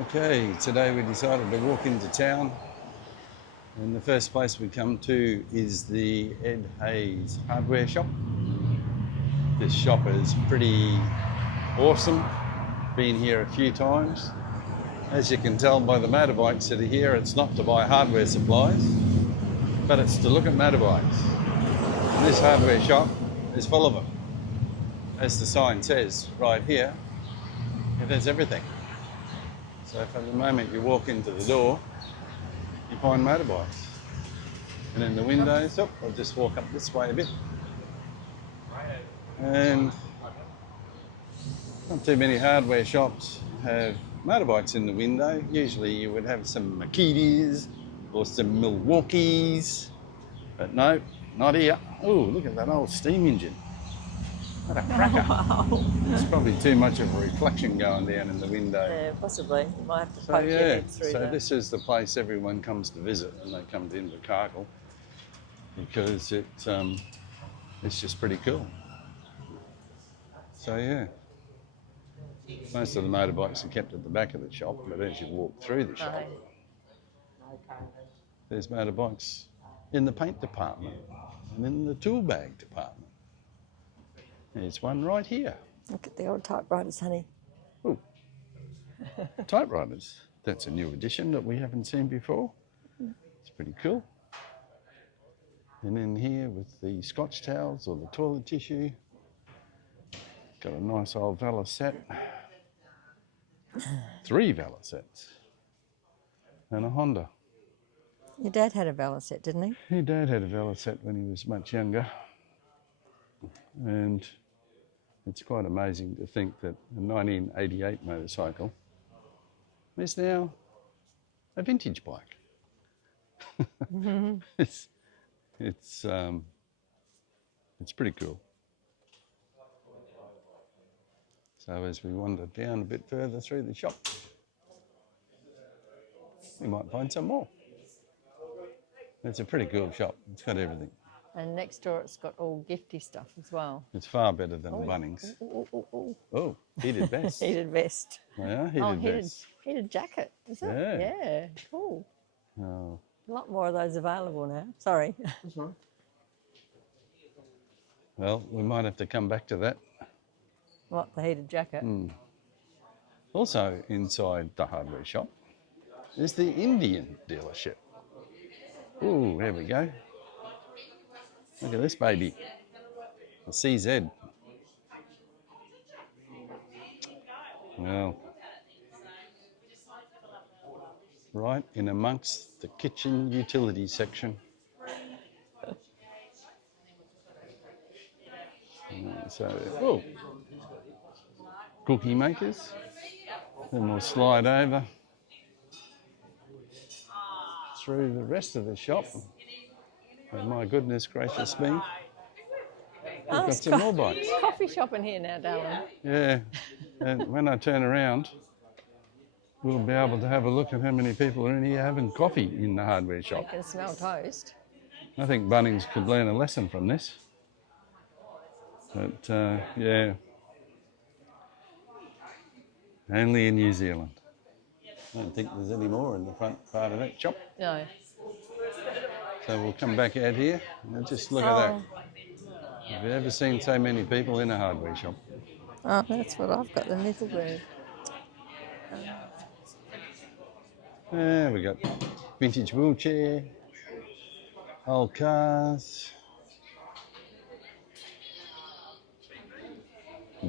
Okay, today we decided to walk into town, and the first place we come to is the Ed Hayes hardware shop. This shop is pretty awesome, been here a few times. As you can tell by the motorbikes that are here, it's not to buy hardware supplies, but it's to look at motorbikes. And this hardware shop is full of them. As the sign says right here, it has everything. So from the moment you walk into the door, you find motorbikes. And in the windows, I'll just walk up this way a bit. And not too many hardware shops have motorbikes in the window. Usually you would have some Makitas or some Milwaukees, but no, not here. Oh, look at that old steam engine. What a cracker. Wow. There's probably too much of a reflection going down in the window. Yeah, possibly. You might have to poke your head through so that. this is the place everyone comes to visit when they come to Invercargill, because it's just pretty cool. So yeah, most of the motorbikes are kept at the back of the shop, but as you walk through the shop, there's motorbikes in the paint department and in the tool bag department. There's one right here. Look at the old typewriters, honey. Oh, typewriters. That's a new addition that we haven't seen before. It's pretty cool. And in here with the Scotch towels or the toilet tissue, got a nice old Vela set. 3 Vela sets. And a Honda. Your dad had a Vela set, didn't he? Your dad had a Vela set when he was much younger. And it's quite amazing to think that a 1988 motorcycle is now a vintage bike. It's pretty cool. So as we wander down a bit further through the shop, we might find some more. It's a pretty cool shop. It's got everything. And next door it's got all gifty stuff as well. It's far better than Bunnings. Oh, heated vest. Heated vest. Yeah, heated vest. Heated jacket, is it? Yeah. Yeah, cool. Oh. A lot more of those available now. Sorry. Well, we might have to come back to that. What, the heated jacket? Also inside the hardware shop is the Indian dealership. Ooh, there we go. Look at this baby, the CZ. Well, right in amongst the kitchen utility section. So, oh, cookie makers. Then we'll slide over through the rest of the shop. Oh, my goodness gracious me. We've got some more bikes. Coffee shop in here now, darling. Yeah, and when I turn around, we'll be able to have a look at how many people are in here having coffee in the hardware shop. You can smell toast. I think Bunnings could learn a lesson from this. But yeah, only in New Zealand. I don't think there's any more in the front part of that shop. No. So we'll come back out here and just look at that. Have you ever seen so many people in a hardware shop? Oh, that's what I've got, the Middlebury. There we got vintage wheelchair, old cars,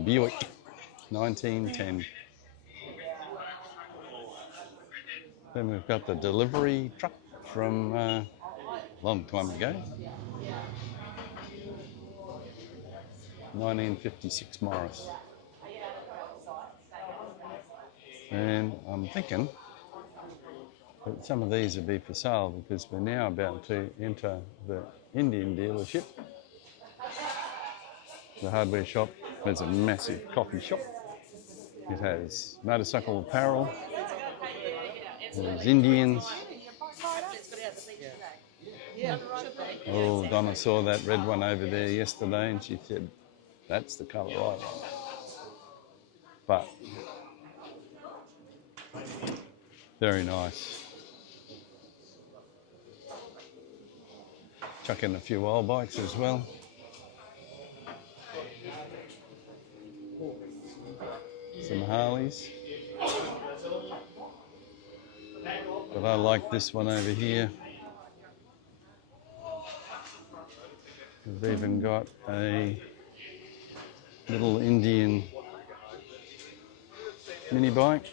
Buick, 1910. Then we've got the delivery truck from a long time ago. 1956 Morris. And I'm thinking that some of these will be for sale because we're now about to enter the Indian dealership. The hardware shop has a massive coffee shop. It has motorcycle apparel. There's Indians. Oh, Donna saw that red one over there yesterday and she said, that's the colour I want. But Very nice. Chuck in a few old bikes as well. Some Harleys. But I like this one over here. We've even got a little Indian mini bike.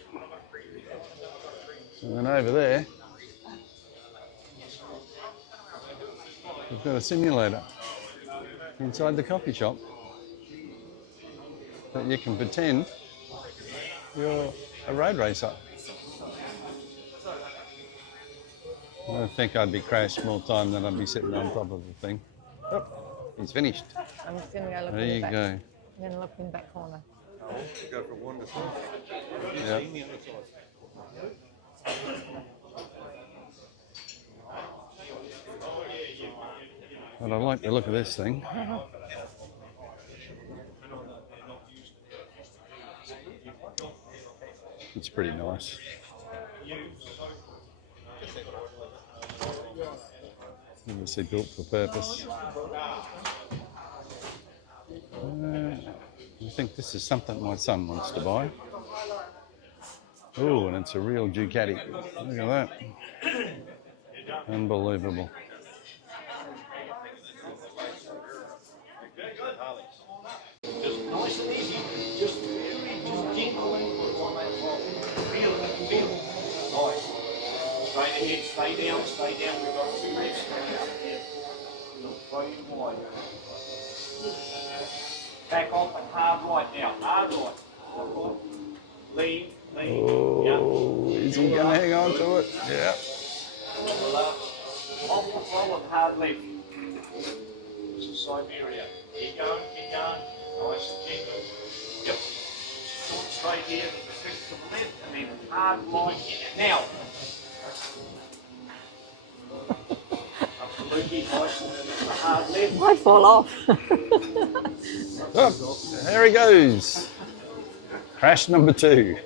And then over there, we've got a simulator inside the coffee shop that you can pretend you're a road racer. I think I'd be crashed more time than I'd be sitting on top of the thing. Oh, he's finished. I'm just going to go look There in the you back. go. I'm going to look in the back corner. Go for one to Yeah. But I like the look of this thing. It's pretty nice. Obviously built for purpose. I think this is something my son wants to buy. Oh, and it's a real Ducati. Look at that. Unbelievable. Just nice and easy, just gentle and feel it, feel it. Nice. Straight ahead, stay down, we've got 2 reps coming up here. We'll throw you wide. Back off and hard right now, hard right. Lean, lean. Oh, is he going to hang on to it? Yeah. Off the flow and hard left. This is Siberia. Keep going, nice and gentle. Yep. Short straight here, fix to the left, and then hard line here. Now. Absolutely nice, and then the hard left. I fall off. Oh, there he goes. Crash number 2.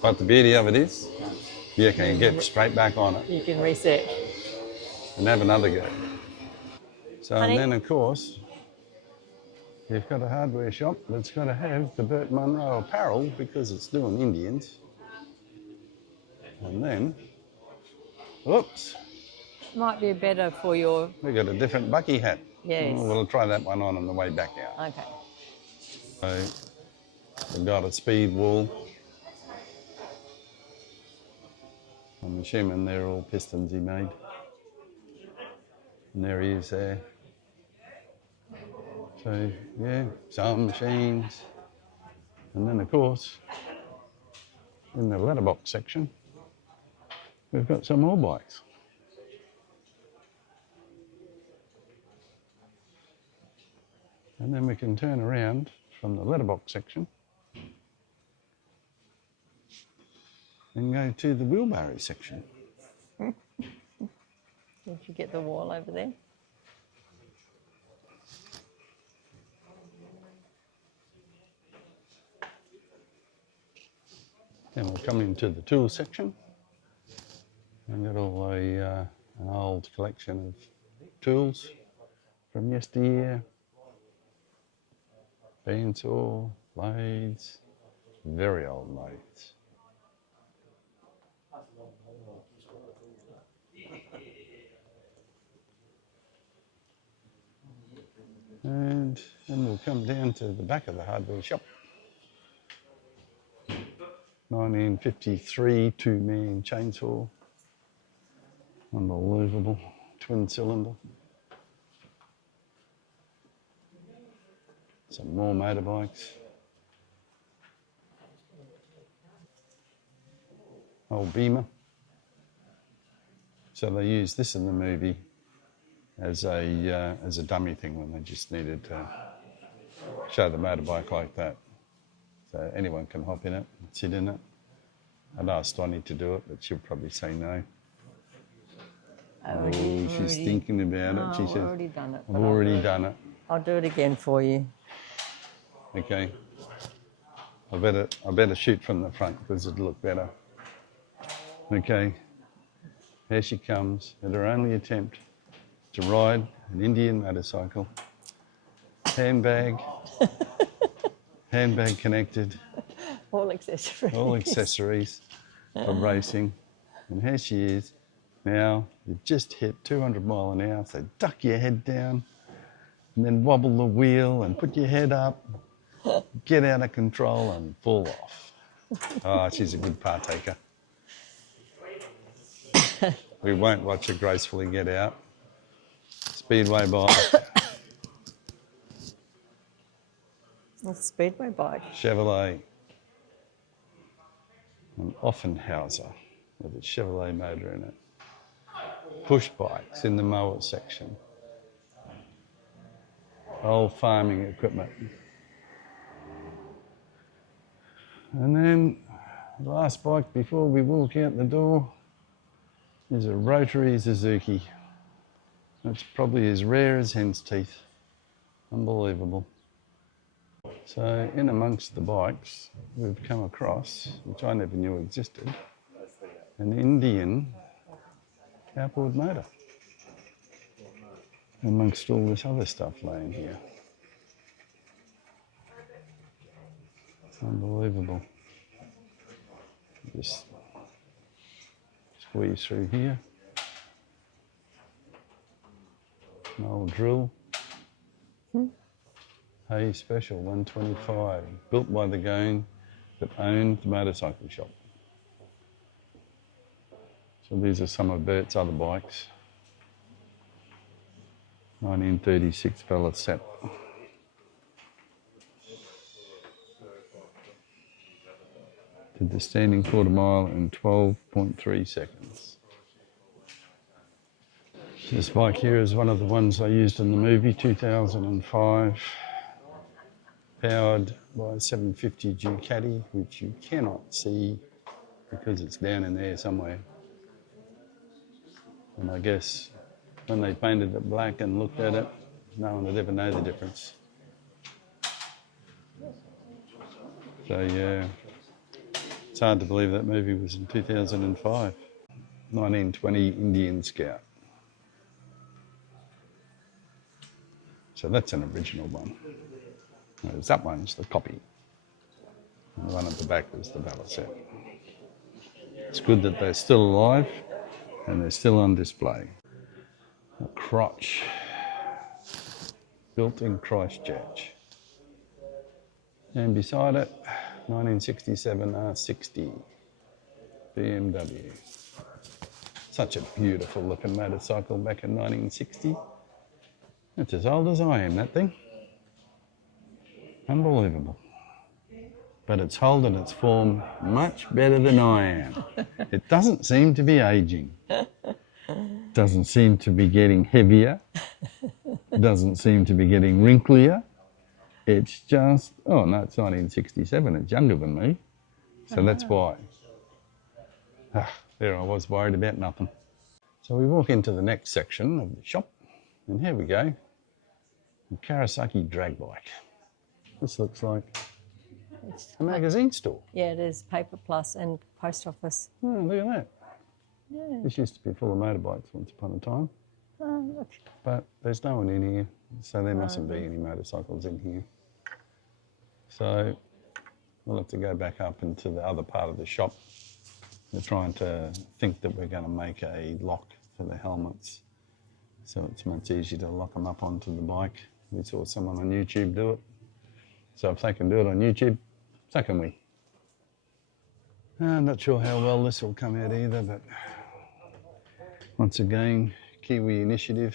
But the beauty of it is, you can get straight back on it You can reset. and have another go. So, Honey? and then of course, you've got a hardware shop that's got to have the Burt Munro apparel because it's doing Indians. And then, whoops, Might be better for your... we got a different Bucky hat. Yes. Oh, we'll try that one on the way back out. Okay. So, we've got a speed wall. I'm assuming they're all pistons he made. And there he is there. So, yeah, some machines. And then, of course, in the letterbox section, we've got some more bikes. And then we can turn around from the letterbox section and go to the wheelbarrow section. Did you get the wall over there? Then we'll come into the tools section. I've got all an old collection of tools from yesteryear. Bandsaw, blades, very old blades. And then we'll come down to the back of the hardware shop. 1953 2-man chainsaw. Unbelievable. Twin cylinder. Some more motorbikes. Old Beamer. So they used this in the movie as a dummy thing when they just needed to show the motorbike like that. So anyone can hop in it and sit in it. I'd ask Donnie to do it, but she'll probably say no. She's thinking about it. She I've says, already done it. I've already done it. I'll do it again for you. Okay. I better shoot from the front because it'd look better. Okay, here she comes at her only attempt to ride an Indian motorcycle. Handbag, handbag connected, All accessories. all accessories for racing. And here she is. Now, you've just hit 200 mile an hour, so duck your head down and then wobble the wheel and put your head up, get out of control and fall off. Oh, she's a good partaker. We won't watch her gracefully get out. Speedway bike, It's a speedway bike. Chevrolet, an Offenhauser with a Chevrolet motor in it. Push bikes in the mower section. Old farming equipment. And then the last bike before we walk out the door is a rotary Suzuki. That's probably as rare as hen's teeth. Unbelievable. So in amongst the bikes, we've come across, which I never knew existed, an Indian outboard motor. Amongst all this other stuff laying here. Unbelievable. Just squeeze through here. An old drill. Hay Special 125, built by the gang that owned the motorcycle shop. So these are some of Bert's other bikes. 1936 pallet set. Did the standing quarter mile in 12.3 seconds. This bike here is one of the ones I used in the movie 2005. Powered by a 750 Ducati, which you cannot see because it's down in there somewhere. And I guess when they painted it black and looked at it, no one would ever know the difference. So yeah, it's hard to believe that movie was in 2005. 1920 Indian Scout. So that's an original one. Whereas that one's the copy. And the one at the back is the ballot set. It's good that they're still alive and they're still on display. A crotch, built in Christchurch. And beside it, 1967 R60 BMW. Such a beautiful looking motorcycle back in 1960. It's as old as I am, that thing. Unbelievable. But it's holding its form much better than I am. It doesn't seem to be aging. Doesn't seem to be getting heavier. Doesn't seem to be getting wrinklier. It's just, oh no, it's 1967. It's younger than me. So that's why. There I was worried about nothing. So we walk into the next section of the shop. And here we go. A Kawasaki drag bike. This looks like a magazine store. Yeah, it is. Paper Plus and Post Office. Oh, look at that. Yeah. This used to be full of motorbikes once upon a time. Oh, look. But there's no one in here, so there mustn't be any motorcycles in here. So we'll have to go back up into the other part of the shop. We're trying to think that we're going to make a lock for the helmets. So it's much easier to lock them up onto the bike. We saw someone on YouTube do it. So if they can do it on YouTube, so can we. I'm not sure how well this will come out either, but once again, Kiwi initiative.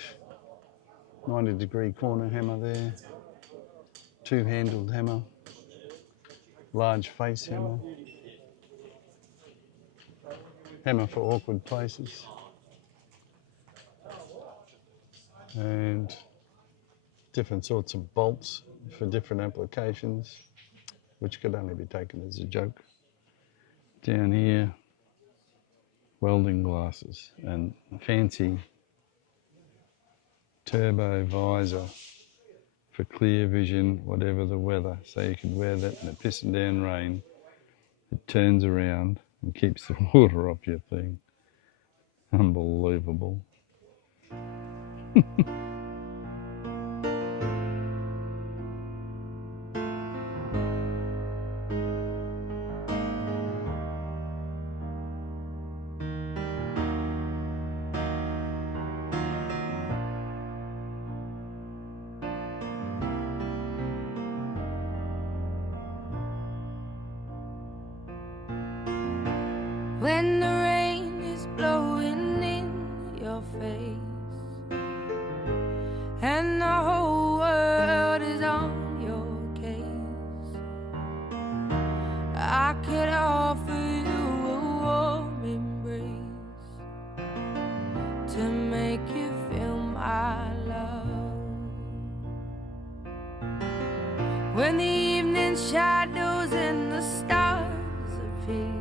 90-degree corner hammer there. Two-handled hammer. Large face hammer. Hammer for awkward places. And different sorts of bolts for different applications, which could only be taken as a joke. Down here, welding glasses and a fancy turbo visor for clear vision, whatever the weather. So you could wear that in the pissing down rain. It turns around and keeps the water off your thing. Unbelievable. When the rain is blowing in your face and the whole world is on your case, I could offer you a warm embrace to make you feel my love. When the evening shadows and the stars appear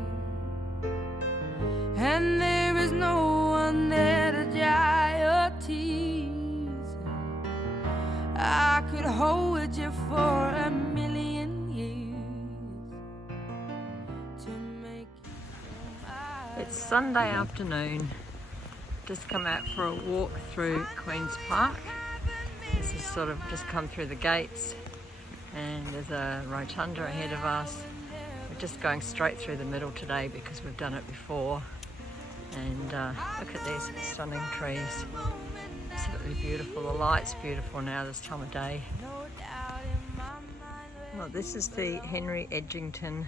and there is no one there to dry your tears, I could hold you for a million years to make you feel my It's Sunday afternoon. Just come out for a walk through Queen's Park. This is sort of just come through the gates and there's a rotunda ahead of us. We're just going straight through the middle today because we've done it before. And look at these stunning trees. Absolutely beautiful. The light's beautiful now this time of day. Well, this is the Henry Edgington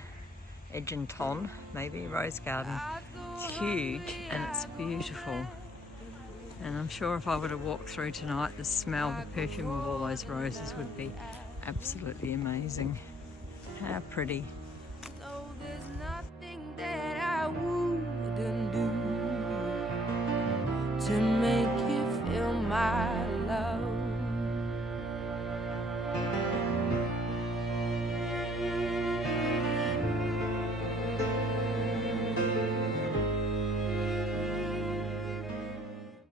maybe, rose garden. It's huge and it's beautiful. And I'm sure if I were to walk through tonight, the smell, the perfume of all those roses would be absolutely amazing. How pretty.